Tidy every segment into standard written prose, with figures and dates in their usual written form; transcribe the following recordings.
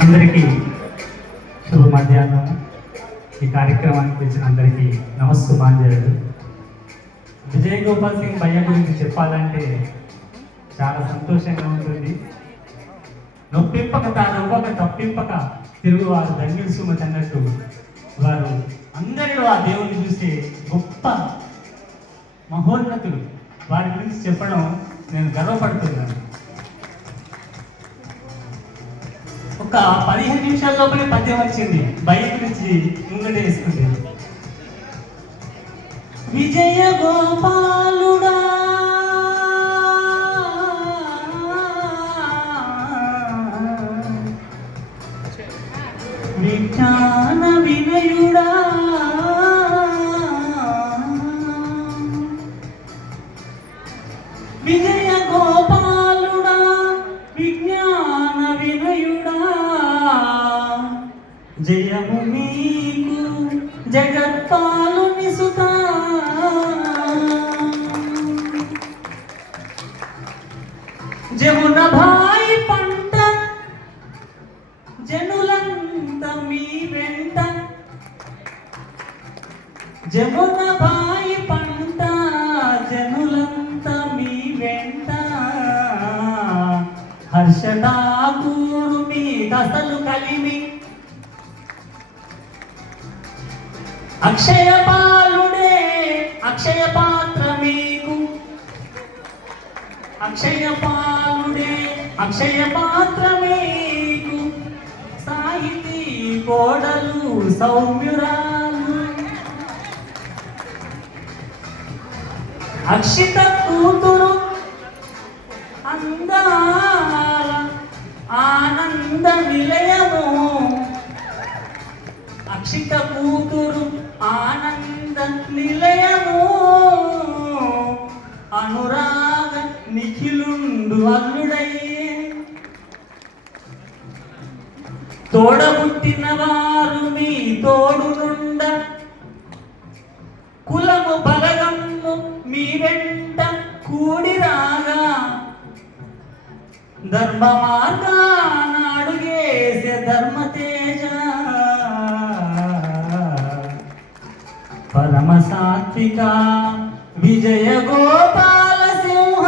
అందరికీ శుభ మధ్యాహ్నం. ఈ కార్యక్రమానికి వచ్చిన అందరికీ నమస్సుమాంజలు. విజయ్ గోపాల్ సింగ్ భయ్య గురించి చెప్పాలంటే చాలా సంతోషంగా ఉంటుంది. నొప్పింపక తానొవ్వక తప్పింపక తిరుగువారు ధన్యులు సుమతి అన్నట్టు వారు అందరిలో ఆ దేవుని చూసే గొప్ప మహోన్నతులు. వారి గురించి చెప్పడం నేను గర్వపడుతున్నాను. ఒక 15 నిమిషాల లోపలే పద్యం వచ్చింది. భయ్య గురించి ముంగట వేసుకుంది. విజయ గోపాలుడా విజ్ఞాన వినయుడా విజయ గోపాలుడా విజ్ఞాన వినయుడా జయము మీకు జగత్పాలుని సుతా జమున భాయి పంట జనులంత మీ వెంట జమున భాయి పంట జనులంత మీ వెంట హర్షడాకూరు మీ దశలు కలిమి అక్షయ పాలుడే అక్షయ పాత్ర మీకు అక్షయ పాలుడే అక్షయ పాత్ర మీకు సాహితీ కోడలు సౌమ్యురాలు అక్షిత కూతురు అందాల ఆనంద నిలయము అక్షిత కూతురు ఆనంద నిలయము అనురాగ నిఖిలుండు అల్లుడయ్యే తోడబుట్టిన వారు మీ తోడు నుండ కులము బలగమ్ము మీ వెంట కూడిరాగా ధర్మ మార్గాన అడుగేసే ధర్మతేజ పరమ సాత్విక విజయ గోపాల సింహ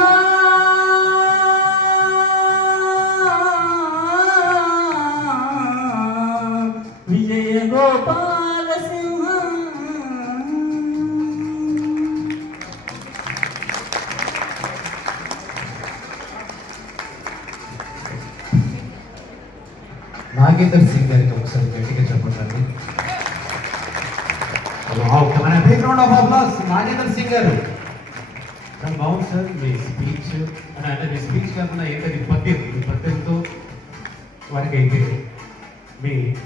విజయ గోపాల సింహ. నాగేందర్ సింగ్ గారికి ఒకసారి గట్టిగా చెప్పండి. మన background of applause Nagender Singh గారు. చాలా బాగుంది సార్ మీ స్పీచ్. అంటే మీ స్పీచ్ కాకుండా ఏంటది పద్యంతో వారికి అయితే మీ